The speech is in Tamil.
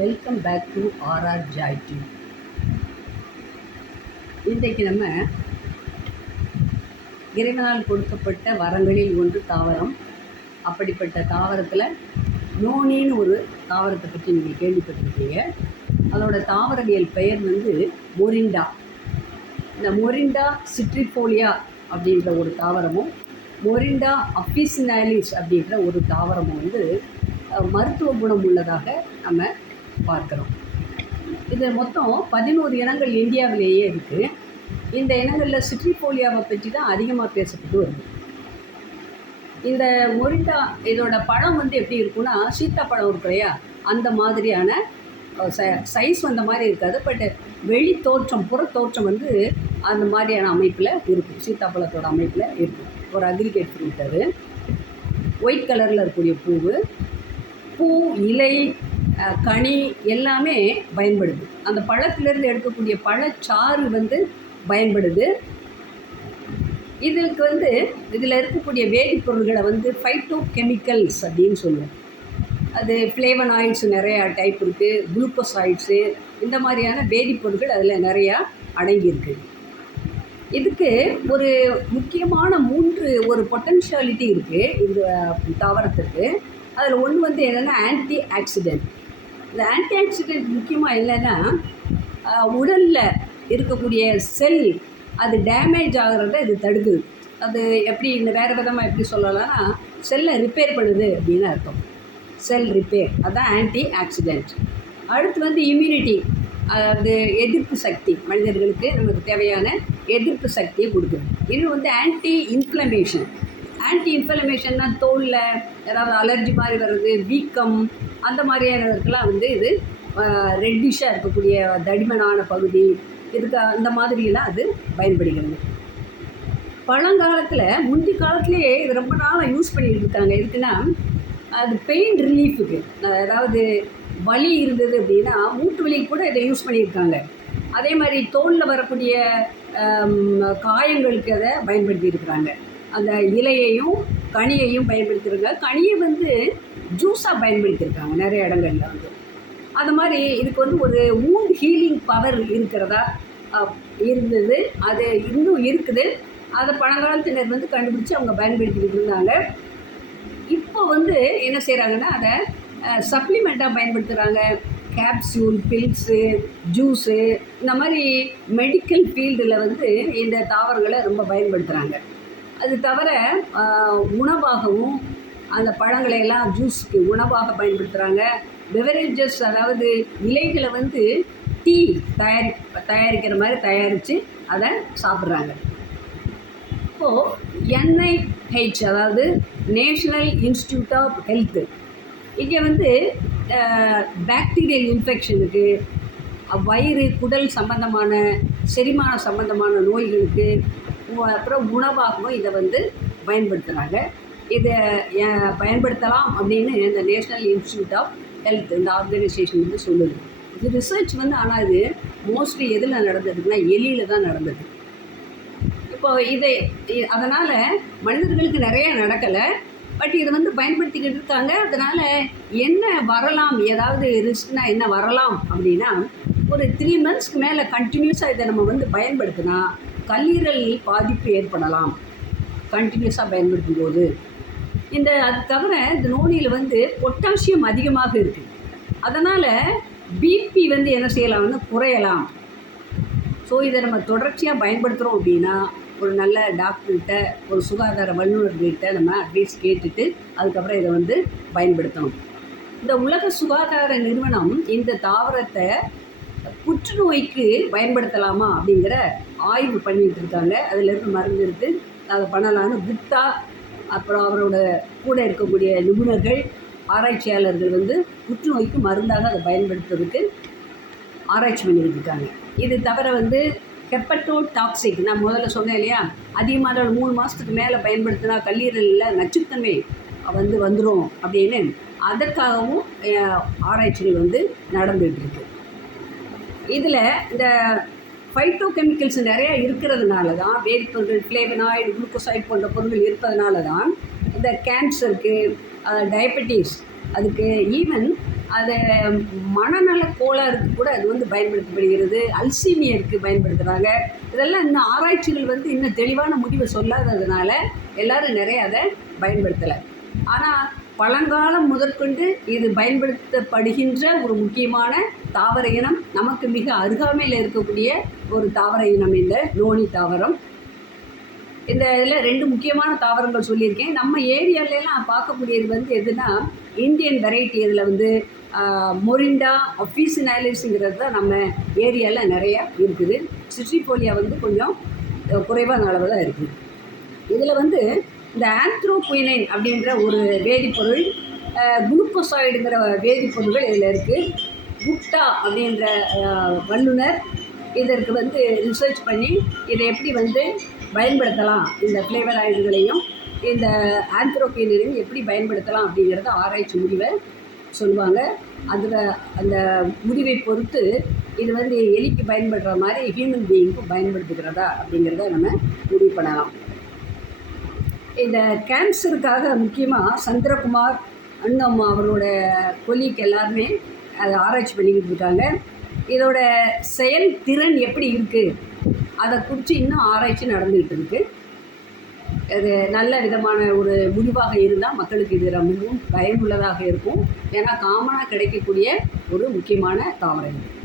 Welcome back to R R Joy TV. இன்றைக்கு நம்ம இறைவனால் கொடுக்கப்பட்ட வரங்களில் ஒன்று தாவரம். அப்படிப்பட்ட தாவரத்தில் நோனின்னு ஒரு தாவரத்தை பற்றி நீங்கள் கேள்விப்பட்டிருக்கீங்க. அதோட தாவரவியல் பெயர் மொரிண்டா. இந்த மொரிண்டா சிட்ரிஃபோலியா அப்படின்ற ஒரு தாவரமும் மொரிண்டா அஃபிசினாலிஸ் அப்படின்ற ஒரு தாவரமும் மருத்துவ குணம் உள்ளதாக நம்ம பார்க்குறோம். இது மொத்தம் 11 இனங்கள் இந்தியாவிலேயே இருக்குது. இந்த இனங்களில் சிட்ரிஃபோலியாவை பற்றி தான் அதிகமாக பேசப்பட்டு வருது. இந்த மொரிண்டா இதோட பழம் எப்படி இருக்குன்னா, சீத்தாப்பழம் இருக்கு இல்லையா, அந்த மாதிரியான சைஸ் அந்த மாதிரி இருக்காது. பட் வெளி தோற்றம், புற தோற்றம் அந்த மாதிரியான அமைப்பில் இருக்கும். சீத்தாப்பழத்தோட அமைப்பில் இருக்கும். ஒரு அக்ரிகேட் ஃப்ரூட். அது ஒயிட் கலரில் இருக்கக்கூடிய பூ, இலை, கனி எல்லாமே பயன்படுது. அந்த பழத்திலிருந்து எடுக்கக்கூடிய பழச்சாறு பயன்படுது. இதுக்கு இதில் இருக்கக்கூடிய வேதிப்பொருள்களை ஃபைட்டோ கெமிக்கல்ஸ் அப்படின்னு சொல்லுவோம். அது ஃப்ளேவனாய்ட்ஸ் நிறையா டைப் இருக்குது, குளுக்கோசாய்ட்ஸு, இந்த மாதிரியான வேதிப்பொருட்கள் அதில் நிறையா அடங்கியிருக்கு. இதுக்கு ஒரு முக்கியமான ஒரு பொட்டன்ஷியாலிட்டி இருக்குது இந்த தாவரத்துக்கு. அதில் ஒன்று என்னென்னா ஆன்டி ஆக்சிடென்ட். இந்த ஆன்டி ஆக்சிடென்ட் முக்கியமாக இல்லைன்னா, உடலில் இருக்கக்கூடிய செல் அது டேமேஜ் ஆகிறத இது தடுக்குது. அது எப்படி வேறு விதமாக எப்படி சொல்லலாம்னா, செல்லை ரிப்பேர் பண்ணுது அப்படின்னு அர்த்தம். செல் ரிப்பேர், அதுதான் ஆன்டி ஆக்சிடென்ட். அடுத்து இம்யூனிட்டி, அதாவது எதிர்ப்பு சக்தி, மனிதர்களுக்கு நமக்கு தேவையான எதிர்ப்பு சக்தியை கொடுக்குது. இது ஆன்டி இன்ஃப்ளமேஷன். ஆன்டி இன்ஃப்ளமேஷன்னா தோலில் ஏதாவது அலர்ஜி மாதிரி வர்றது, வீக்கம், அந்த மாதிரியானதுக்கெல்லாம் இது ரெட்டிஷாக இருக்கக்கூடிய தடிமனான பகுதி, இதுக்கு அந்த மாதிரியெல்லாம் அது பயன்படுகிறது. பழங்காலத்தில் முந்தி காலத்துலேயே இது ரொம்ப நாளாக யூஸ் பண்ணிகிட்டு இருக்காங்க. எதுக்குன்னா, அது பெயின் ரிலீஃபுக்கு. அதாவது வலி இருந்தது அப்படின்னா மூட்டு வலிக்கு கூட இதை யூஸ் பண்ணியிருக்காங்க. அதே மாதிரி தோலில் வரக்கூடிய காயங்களுக்கு அதை பயன்படுத்தியிருக்கிறாங்க. அந்த இலையையும் கனியையும் பயன்படுத்தியிருக்காங்க. கனியை ஜூஸாக பயன்படுத்தியிருக்காங்க நிறைய இடங்களில். அது மாதிரி இதுக்கு ஒரு வூண்ட் ஹீலிங் பவர் இருக்கிறதா இருந்தது. அது இன்னும் இருக்குது. அதை பழங்காலத்தினர் கண்டுபிடிச்சி அவங்க பயன்படுத்திக்கிட்டு இருந்தாங்க. இப்போ என்ன செய்கிறாங்கன்னா, அதை சப்ளிமெண்ட்டாக பயன்படுத்துகிறாங்க. கேப்சூல், பில்ஸு, ஜூஸு, இந்த மாதிரி மெடிக்கல் ஃபீல்டில் இந்த தாவரங்களை ரொம்ப பயன்படுத்துகிறாங்க. அது தவிர உணவாகவும் அந்த பழங்களையெல்லாம் ஜூஸுக்கு உணவாக பயன்படுத்துகிறாங்க. பெவரேஜஸ், அதாவது இலைகளை டீ தயாரிக்கிற மாதிரி தயாரித்து அதை சாப்பிட்றாங்க. இப்போது NIH, அதாவது நேஷ்னல் இன்ஸ்டியூட் ஆஃப் ஹெல்த்து, இங்கே பாக்டீரியல் இன்ஃபெக்ஷனுக்கு, வயிறு, குடல் சம்பந்தமான, செரிமான சம்பந்தமான நோய்களுக்கு, அப்புறம் உணவாகவும் இதை பயன்படுத்துகிறாங்க. இதை பயன்படுத்தலாம் அப்படின்னு இந்த நேஷ்னல் இன்ஸ்டியூட் ஆஃப் ஹெல்த், இந்த ஆர்கனைசேஷன் சொல்லுது. இது ரிசர்ச் ஆனால் இது மோஸ்ட்லி எதில் நடந்ததுன்னா எலியில் தான் நடந்தது. இப்போ அதனால் மனிதர்களுக்கு நிறைய நடக்கலை. பட் இதை பயன்படுத்திக்கிட்டு இருக்காங்க. அதனால் என்ன வரலாம், ஏதாவது ரிஸ்க்னால் என்ன வரலாம் அப்படின்னா, ஒரு 3 monthsக்கு மேலே கண்டினியூஸாக இதை நம்ம பயன்படுத்தினா கல்லீரல் பாதிப்பு ஏற்படலாம். கண்டினியூஸாக பயன்படுத்தும் போது அது தவிர இந்த நோனியில் பொட்டாசியம் அதிகமாக இருக்குது. அதனால் பிபி என்ன செய்யலாம்னு குறையலாம். ஸோ இதை நம்ம தொடர்ச்சியாக பயன்படுத்துகிறோம் அப்படின்னா, ஒரு நல்ல டாக்டர்கிட்ட, ஒரு சுகாதார வல்லுநர்கள்கிட்ட நம்ம அட்வைஸ் கேட்டுட்டு அதுக்கப்புறம் இதை பயன்படுத்தணும். இந்த உலக சுகாதார நிறுவனம் இந்த தாவரத்தை புற்றுநோய்க்கு பயன்படுத்தலாமா அப்படிங்கிற ஆய்வு பண்ணிகிட்டு இருக்காங்க. அதில் இருந்து மருந்து இருக்குது, அதை பண்ணலான்னு குப்தா, அப்புறம் அவரோட கூட இருக்கக்கூடிய நிபுணர்கள், ஆராய்ச்சியாளர்கள் புற்றுநோய்க்கு மருந்தாக அதை பயன்படுத்துறதுக்கு ஆராய்ச்சி பண்ணிக்கிட்டு இருக்காங்க. இது தவிர ஹெப்பட்டோ டாக்ஸிக், நான் முதல்ல சொன்னேன் இல்லையா, அதிகமான 3 மாதத்துக்கு மேலே பயன்படுத்தினா கல்லீரலில் நச்சுத்தன்மை வந்துடும் அப்படின்னு, அதற்காகவும் ஆராய்ச்சிகள் நடந்துகிட்ருக்கு. இதில் இந்த ஃபைட்டோ கெமிக்கல்ஸ் நிறையா இருக்கிறதுனால தான், வேதிப்பொருட்கள், ஃப்ளேவனாய்டு, குளுக்கோசாய்டு போன்ற பொருட்கள் இருப்பதனால தான் இந்த கேன்சருக்கு, டயபெட்டிஸ், அதுக்கு ஈவன் அதை மனநல கோளாறுக்கு கூட அது வந்து பயன்படுத்தப்படுகிறது. அல்சீமியருக்கு பயன்படுத்துகிறாங்க. இதெல்லாம் இன்னும் ஆராய்ச்சிகள் வந்து இன்னும் தெளிவான முடிவை சொல்லாததுனால எல்லோரும் நிறைய அதை பயன்படுத்தலை. ஆனால் பழங்காலம் முதற்கொண்டு இது பயன்படுத்தப்படுகின்ற ஒரு முக்கியமான தாவர இனம், நமக்கு மிக அருகாமையில் இருக்கக்கூடிய ஒரு தாவர இனம் இந்த நோனி தாவரம். இந்த இதில் 2 முக்கியமான தாவரங்கள் சொல்லியிருக்கேன். நம்ம ஏரியாலெலாம் பார்க்கக்கூடியது வந்து எதுனா இந்தியன் வெரைட்டி. இதில் வந்து மொரிண்டா அஃபீசினாலிஸுங்கிறது தான் நம்ம ஏரியாவில் நிறையா இருக்குது. சிட்ரிஃபோலியா வந்து கொஞ்சம் குறைவான அளவு தான் இருக்குது. இதில் வந்து இந்த ஆந்த்ரோகுயினைன் அப்படின்ற ஒரு வேதிப்பொருள், குளுக்கோசாய்டுங்கிற வேதிப்பொருள்கள் இதில் இருக்குது. குப்டா அப்படின்ற வல்லுனர் இதற்கு வந்து ரிசர்ச் பண்ணி இதை எப்படி வந்து பயன்படுத்தலாம், இந்த ஃப்ளேவர் ஆயில்களையும் இந்த ஆந்த்ரோகுயினையும் எப்படி பயன்படுத்தலாம் அப்படிங்கிறத ஆராய்ச்சி முடிவை சொல்லுவாங்க. அதில் அந்த முடிவை பொறுத்து இது வந்து எலிக்கு பயன்படுற மாதிரி ஹியூமன் பீயிங்க்கும் பயன்படுத்துகிறதா அப்படிங்கிறத நம்ம முடிவு பண்ணலாம். இந்த கேன்சருக்காக முக்கியமாக சந்திரகுமார் இன்னும் அவரோட கொலீக் எல்லாருமே அதை ஆராய்ச்சி பண்ணிக்கிட்டு இருக்காங்க. இதோட செயல்திறன் எப்படி இருக்குது அதை குறித்து இன்னும் ஆராய்ச்சி நடந்துக்கிட்டு இருக்குது. அது நல்ல விதமான ஒரு முடிவாக இருந்தால் மக்களுக்கு இது ரொம்பவும் பயனுள்ளதாக இருக்கும். ஏன்னா காமனாக கிடைக்கக்கூடிய ஒரு முக்கியமான தாவரம் இது.